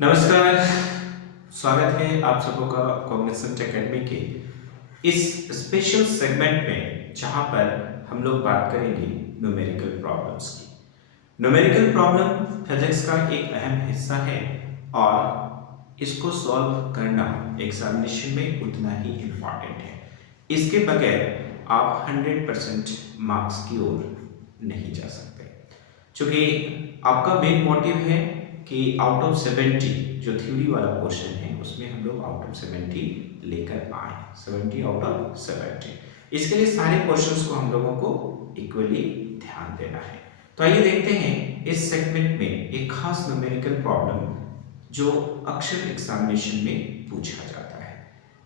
नमस्कार। स्वागत है आप सबों का कॉग्निसेंट एकेडमी के इस स्पेशल सेगमेंट में जहां पर हम लोग बात करेंगे न्यूमेरिकल प्रॉब्लम्स की। न्यूमेरिकल प्रॉब्लम फिजिक्स का एक अहम हिस्सा है और इसको सॉल्व करना एग्जामिनेशन में उतना ही इम्पॉर्टेंट है। इसके बगैर आप 100% मार्क्स की ओर नहीं जा सकते, क्योंकि आपका मेन मोटिव है कि आउट ऑफ 70 जो थ्योरी वाला पोर्शन है उसमें हम लोग आउट ऑफ 70 लेकर आए, 70 आउट ऑफ 70। इसके लिए सारे क्वेश्चंस को हम लोगों को इक्वली ध्यान देना है। तो आइए देखते हैं इस सेगमेंट में एक खास न्यूमेरिकल प्रॉब्लम जो अक्सर एग्जामिनेशन में पूछा जाता है।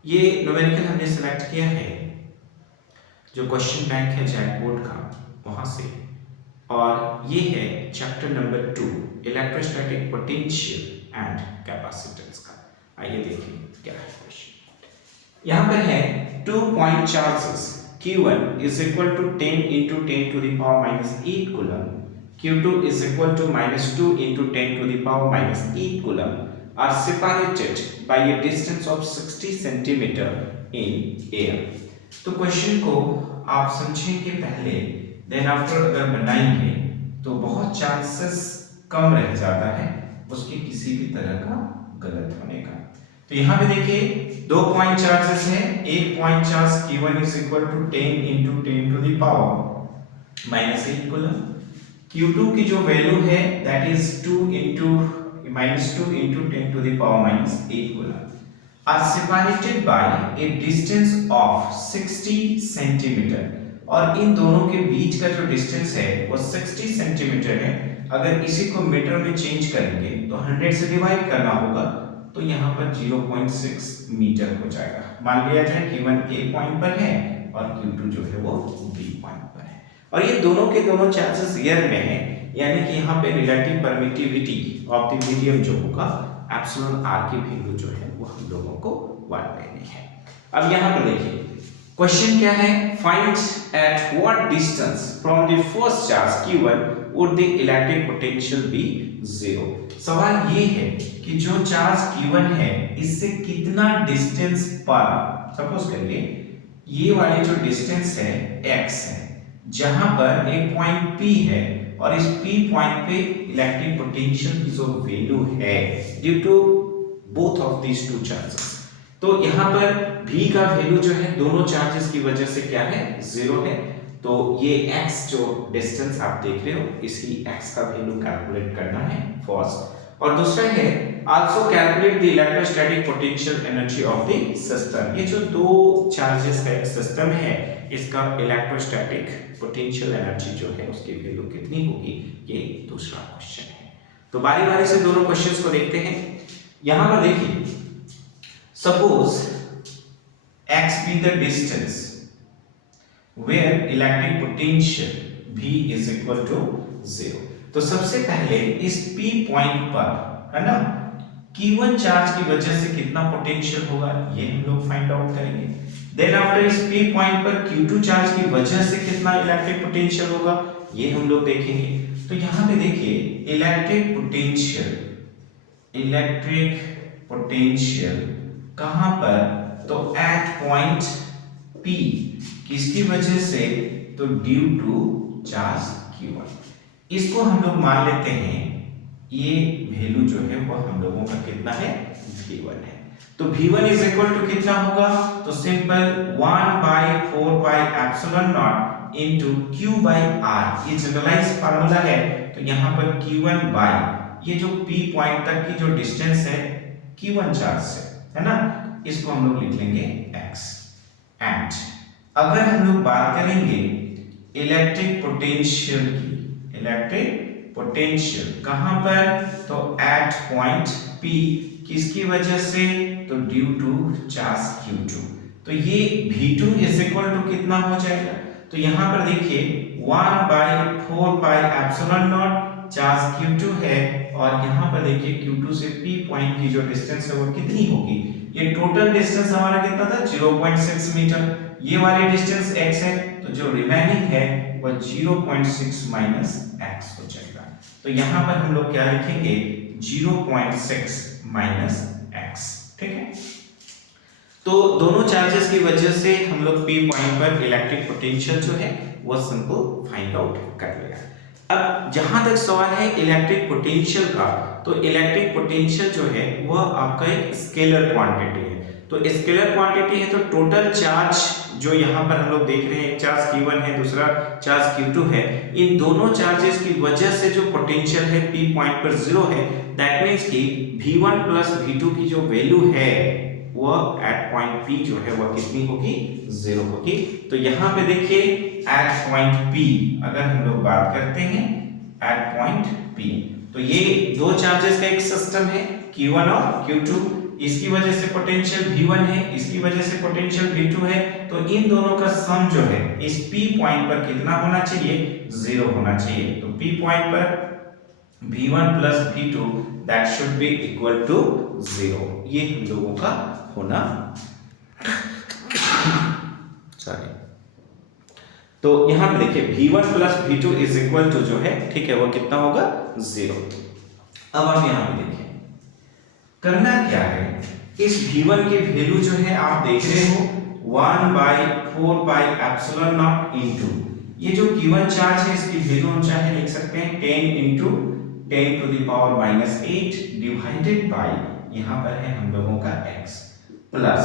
ये न्यूमेरिकल हमने सेलेक्ट किया है जो क्वेश्चन बैंक है जैक बोर्ड का, वहां से, और ये है chapter number 2 electrostatic potential and capacitance का। आइए देखें क्या है क्वेश्चन। यहाँ पर है 2 point charges Q1 is equal to 10 into 10 to the power minus 8 coulomb, Q2 is equal to minus 2 into 10 to the power minus 8 coulomb are separated by a distance of 60 centimeter in air। तो question को आप समझें कि पहले then after अगर बनाएंगे तो बहुत चांसेस कम रह जाता है उसके किसी भी तरह का गलत होने का। तो यहाँ पे देखिए 2 पॉइंट चार्जेस है। एक point charge Q1 is equal to 10 into 10 to the power minus 8 coulomb. Q2 की जो वैल्यू है that is 2 into minus 2 into 10 to the power minus 8 coulomb are separated by a distance of 60 centimetre, और इन दोनों के बीच का जो distance है वो 60 सेंटीमीटर है। अगर इसी को मीटर में चेंज करेंगे तो 100 से डिवाइड करना होगा, तो यहाँ पर 0.6 मीटर हो जाएगा। मान लिया जाए Q1 A पॉइंट पर है और Q2 जो है वो B पॉइंट पर है, और ये दोनों के दोनों चार्जेस एयर में है, यानी कि यहाँ पे relative permittivity of the medium जो होगा एप्सिलॉन r की वैल्यू जो है वो हम लोगों को 1 लेनी है। अब यहाँ पर देखिए क्वेश्चन क्या है, find at what distance from the first charge Q1 would the electric potential be 0। सवाल ये है कि जो चार्ज Q1 है इससे कितना डिस्टेंस पर, सपोज करिए ये वाले जो डिस्टेंस है x है, जहां पर एक पॉइंट P है और इस P पॉइंट पे इलेक्ट्रिक पोटेंशियल की जो वैल्यू है due to both of these two charges, तो यहाँ पर V का वैल्यू जो है दोनों चार्जेस की वजह से क्या है 0 है। तो ये x जो डिस्टेंस आप देख रहे हो इसकी x का वैल्यू कैलकुलेट करना है फर्स्ट, और दूसरा है also calculate the electrostatic potential energy of the system. ये जो दो चार्जेस का एक सिस्टम है इसका इलेक्ट्रोस्टैटिक पोटेंशियल एनर्जी जो है उसकी वैल्यू कितनी होगी, ये दूसरा क्वेश्चन है। तो बारी बारी से दोनों क्वेश्चंस को देखते हैं। यहां पर देखिए suppose x be the distance where electric potential V is equal to 0। तो सबसे पहले इस P पॉइंट पर है ना Q1 चार्ज की वजह से कितना पोटेंशियल होगा ये हम लोग फाइंड आउट करेंगे। देन आफ्टर इस P पॉइंट पर Q2 चार्ज की वजह से कितना इलेक्ट्रिक पोटेंशियल होगा ये हम लोग देखेंगे। तो यहाँ पे देखिए इलेक्ट्रिक पोटेंशियल कहां पर, तो एट पॉइंट P, किसकी वजह से, तो ड्यू टू चार्ज Q1। इसको हम लोग मान लेते हैं ये वैल्यू जो है वो हम लोगों का कितना है V1 है। तो V1 इज इक्वल टू कितना होगा, तो simple 1/4 pi epsilon naught into Q by R, ये जनरलाइज फार्मूला है। तो यहाँ पर Q1 बाई ये जो P पॉइंट तक की जो डिस्टेंस है Q1 चार्ज से, है ना, इसको हम लोग लिख लेंगे x। एंड अगर हम लोग बात करेंगे इलेक्ट्रिक पोटेंशियल कहां पर, तो एट पॉइंट P, किसकी वजह से, तो ड्यू टू चार्ज Q2। तो ये V2 इज इक्वल टू कितना हो जाएगा, तो यहां पर देखिए 1/4 pi epsilon not charge Q2 है, और यहां पर देखिए Q2 से P पॉइंट की जो डिस्टेंस है वो कितनी होगी, ये टोटल डिस्टेंस हमारा कितना था 0.6 मीटर, ये वाली डिस्टेंस x है, तो जो रिमेनिंग है वो 0.6 माइनस x हो जाएगा। तो यहां पर हम लोग क्या लिखेंगे 0.6 माइनस एक्स, ठीक है। तो दोनों चार्जेस की वजह से हम लोग P पॉइंट पर इलेक्ट्रिक पोटेंशियल जो है वो सिंपल फाइंड आउट कर लिया। अब जहां तक सवाल है इलेक्ट्रिक पोटेंशियल का, तो इलेक्ट्रिक पोटेंशियल जो है वह आपका एक स्केलर क्वांटिटी है। तो स्केलर क्वांटिटी है तो टोटल चार्ज जो यहाँ पर हम लोग देख रहे हैं, एक चार्ज Q1 है, दूसरा चार्ज Q2 है, इन दोनों चार्जेस की वजह से जो पोटेंशियल है P पॉइंट पर 0 है, दैट मींस कि V1 प्लस V2 की जो वैल्यू है वह एट पॉइंट P जो है वह कितनी होगी, 0 होगी। तो यहाँ पे देखिए एट पॉइंट P अगर हम लोग बात करते हैं एट पॉइंट P, तो ये दो चार्जेस का एक सिस्टम है Q1 और Q2, इसकी वजह से पोटेंशियल V1 है, इसकी वजह से पोटेंशियल V2 है। तो इन दोनों का सम जो है इस P पॉइंट पर कितना होना चाहिए, 0 होना चाहिए। तो P पॉइंट पर V1 plus V2 that should be equal to 0, ये हम लोगों का होना सॉरी। तो यहां पे देखिए V1 plus V2 is equal to जो है, ठीक है, वो कितना होगा, 0। अब आप यहां पे देखिए करना क्या है, इस V1 की वैल्यू जो है आप देख रहे हो 1/4 पाई एप्सिलॉन नॉट इनटू ये जो Q1 चार्ज है इसकी वैल्यू हम चाहे लिख सकते हैं 10 into 10 to the power -8 divided by यहां पर है हम लोगों का x प्लस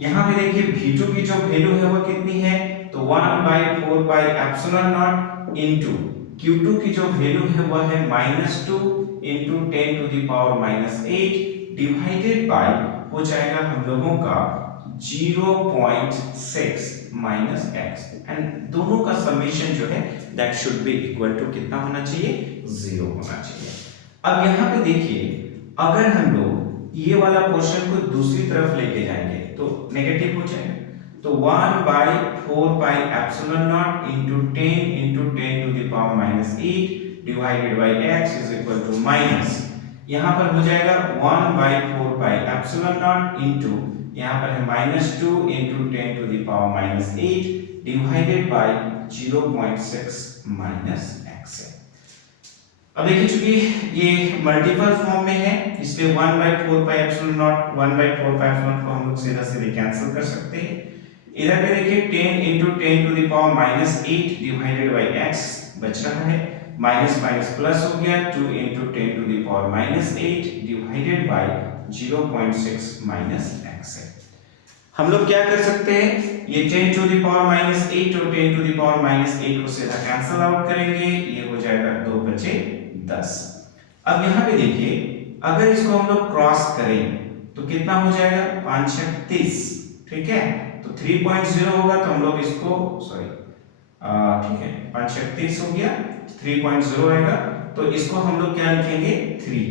यहां पे देखिए V2 की जो वैल्यू है वो कितनी है, तो 1/4 pi epsilon naught into Q2 की जो वैल्यू है वो है -2 into 10 to the power -8 divided by हो जाएगा हम लोगों का 0.6 माइनस x, एंड दोनों का समेशन जो है that should be equal to कितना होना चाहिए, 0 होना चाहिए। अब यहाँ पे देखिए अगर हम लोग ये वाला पोर्शन को दूसरी तरफ लेके जाएंगे तो नेगेटिव हो जाएगा, तो 1/4 pi epsilon naught into 10 into 10 to the power -8 divided by x is equal to minus यहां पर हो जाएगा 1/4 पाई एप्सिलॉन नॉट इनटू यहां पर है -2 into 10 to the power -8 divided by 0.6 minus x है। अब देखिए चूंकि ये मल्टीपल फॉर्म में है इसलिए 1/4 pi epsilon not 1/4 pi epsilon को हम लोग सीधा सीधे कैंसिल कर सकते हैं। इधर पे देखिए 10 into 10 to the power -8 divided by x बच रहा है, माइनस माइनस प्लस हो गया 2 into 10 to the power -8 divided by 0.6 minus x है। हम लोग क्या कर सकते हैं, ये 10 टू द पावर -8 और 10 टू द पावर -8 को सीधा कैंसिल आउट करेंगे, ये हो जाएगा 2 बचे 10। अब यहाँ पे देखिए अगर इसको हम लोग क्रॉस करें तो कितना हो जाएगा, 5 6 30, ठीक है। तो 3.0 होगा तो हम लोग इसको सॉरी ठीक है 5 6 30 हो गया, 3.0 आएगा तो इसको हम लोग क्या लिखेंगे 3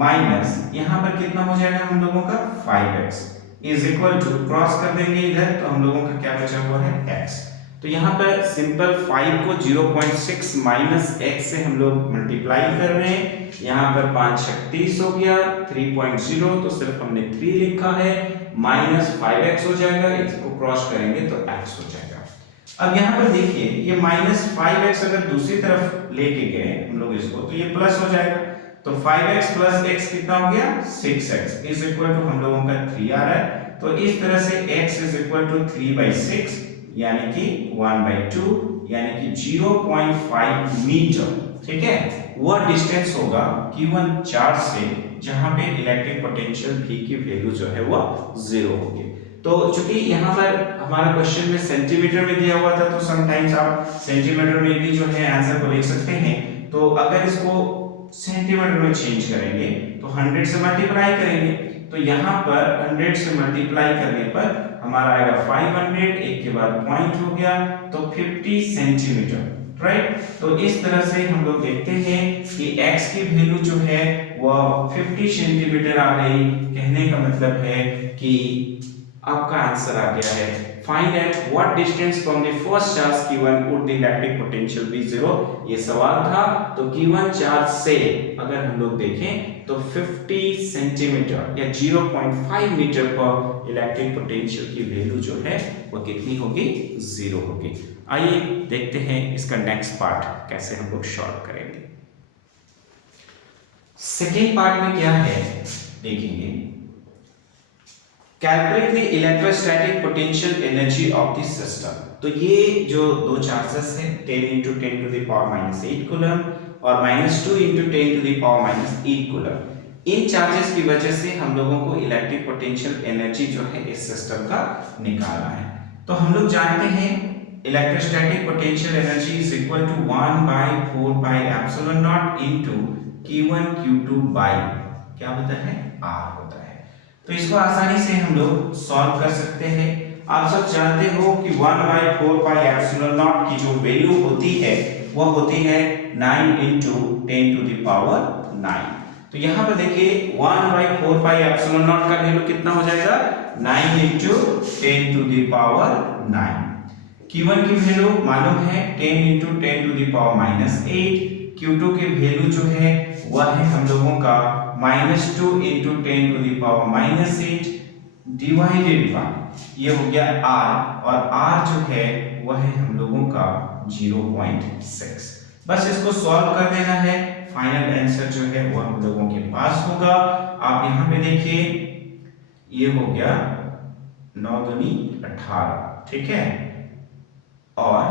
माइनस यहां पर कितना हो जाएगा हम लोगों का 5x is equal to cross कर देंगे इधर तो हम लोगों का क्या बचा हुआ है x। तो यहां पर सिंपल 5 को 0.6 माइनस x से हम लोग मल्टीप्लाई कर रहे हैं, यहां पर 5 6 30 हो गया, 3.0 तो सिर्फ हमने 3 लिखा है, माइनस 5x हो जाएगा, इसको क्रॉस करेंगे तो x हो जाएगा। अब यहाँ पर देखिए ये -5x अगर दूसरी तरफ लेके गए हम लोग इसको तो ये प्लस हो जाएगा, तो 5x प्लस x कितना हो गया 6x इज इक्वल टू हम लोगों का 3 आ रहा है। तो इस तरह से x इज इक्वल टू 3/6 यानी कि 1/2 यानी कि 0.5 मीटर, ठीक है, वह डिस्टेंस होगा Q1 चार्ज से जहां पे इलेक्ट्रिक पोटेंशियल V की वैल्यू जो है वो 0 होगी। तो चूंकि यहाँ पर हमारा क्वेश्चन में सेंटीमीटर में दिया हुआ था तो समटाइम्स आप सेंटीमीटर में भी जो है आंसर को लिख सकते हैं। तो अगर इसको सेंटीमीटर में चेंज करेंगे तो 100 से मल्टीप्लाई करेंगे, तो यहाँ पर 100 से मल्टीप्लाई करने पर हमारा आएगा 500, एक के बाद पॉइंट हो गया तो 50 सेंटीमीटर, राइट। तो इस तरह से हम लोग देखते हैं कि x की वैल्यू जो है वह 50 सेंटीमीटर आ गई। कहने का मतलब है कि आपका आंसर आ गया है find at what distance from the first charge Q1 would the electric potential be 0। ये सवाल था, तो Q1 चार्ज से अगर हम लोग देखें तो 50 सेंटीमीटर या 0.5 मीटर पर इलेक्ट्रिक पोटेंशियल की वैल्यू जो है वो कितनी होगी, 0 होगी। आइए देखते हैं इसका नेक्स्ट पार्ट कैसे हम लोग सॉल्व करेंगे। सेकेंड पार्ट में क्या है देखेंगे, calculate the electrostatic potential energy of the system. तो ये जो दो चार्जेस हैं 10 × 10⁻⁸ कूलम और -2 × 10⁻⁸ कूलम, इन चार्जेस की वजह से हम लोगों को इलेक्ट्रिक पोटेंशियल एनर्जी जो है इस सिस्टम का निकालना है। तो हम लोग जानते हैं electrostatic potential energy is equal to 1/4πε0 into Q1 Q2 by क्या होता है R होता है। तो इसको आसानी से हम लोग सॉल्व कर सकते हैं। आप सब जानते हो कि 1/4πε0 की जो वैल्यू होती है वह होती है 9 × 10⁹ तो यहाँ पर देखिए 1/4πε0 का वैल्यू कितना हो जाएगा 9 × 10⁹ Q1 की वैल्यू मालूम है 10 × 10⁻⁸, Q2 की वैल्यू जो है वह है हम लोगों का -2 × 10⁻⁸ डिवाइडेड बाय ये हो गया R, और R जो है वह है हम लोगों का 0.6। बस इसको सॉल्व कर देना है, फाइनल आंसर जो है वो हम लोगों के पास होगा। आप यहाँ पे देखिए ये हो गया 9 दूनी 18, ठीक है, और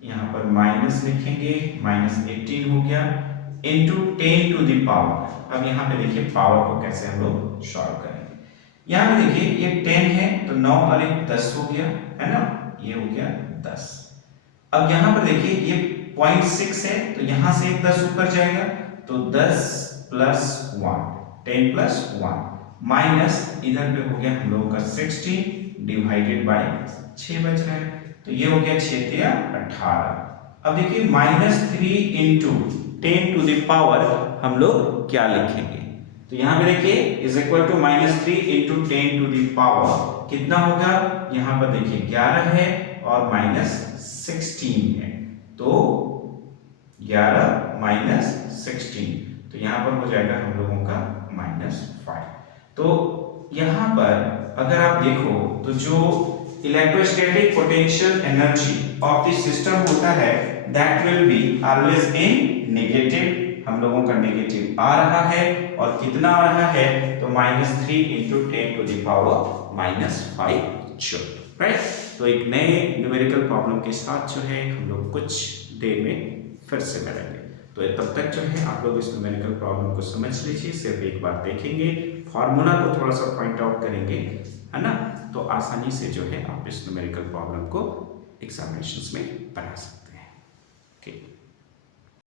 यहाँ पर माइनस लिखेंगे, -18 हो गया इनटू 10⁻। अब यहाँ पे देखिए पावर को कैसे हम लोग सॉल्व करेंगे। यहाँ पे देखिए ये 10 है तो 9 और 1 10 हो गया, है ना, ये हो गया 10। अब यहाँ पर देखिए ये 0.6 है तो यहाँ से 10 ऊपर जाएगा तो 10 + 1 10 + 1 माइनस इधर पे हो गया हम लोगों का 16 डिवाइडेड बाय 6 बच रहा है तो ये हो गया 6 × 18। अब देखिए -3 × 10⁻, हम लोग क्या लिखेंगे, तो यहाँ पे देखिए इज इक्वल टू -3 × 10⁻, कितना होगा, यहाँ पर देखिए 11 है और -16 है तो 11 - 16 तो यहाँ पर हो जाएगा हम लोगों का -5। तो यहाँ पर अगर आप देखो तो जो electrostatic potential energy of the system होता है that will be always in negative, हम लोगों का नेगेटिव आ रहा है और कितना आ रहा है तो -3 × 10⁻⁵ राइट। तो एक नए न्यूमेरिकल प्रॉब्लम के साथ जो है हम लोग कुछ देर में फिर से मिलेंगे। तो तब तक जो है आप लोग इस न्यूमेरिकल प्रॉब्लम को समझ लीजिए, सिर्फ एक बार देखेंगे, फॉर्मूला को थोड़ा सा पॉइंट आउट करेंगे, है ना, तो आसानी से जो है आप इस न्यूमेरिकल प्रॉब्लम को एग्जामिनेशंस में बना सकते हैं। ओके।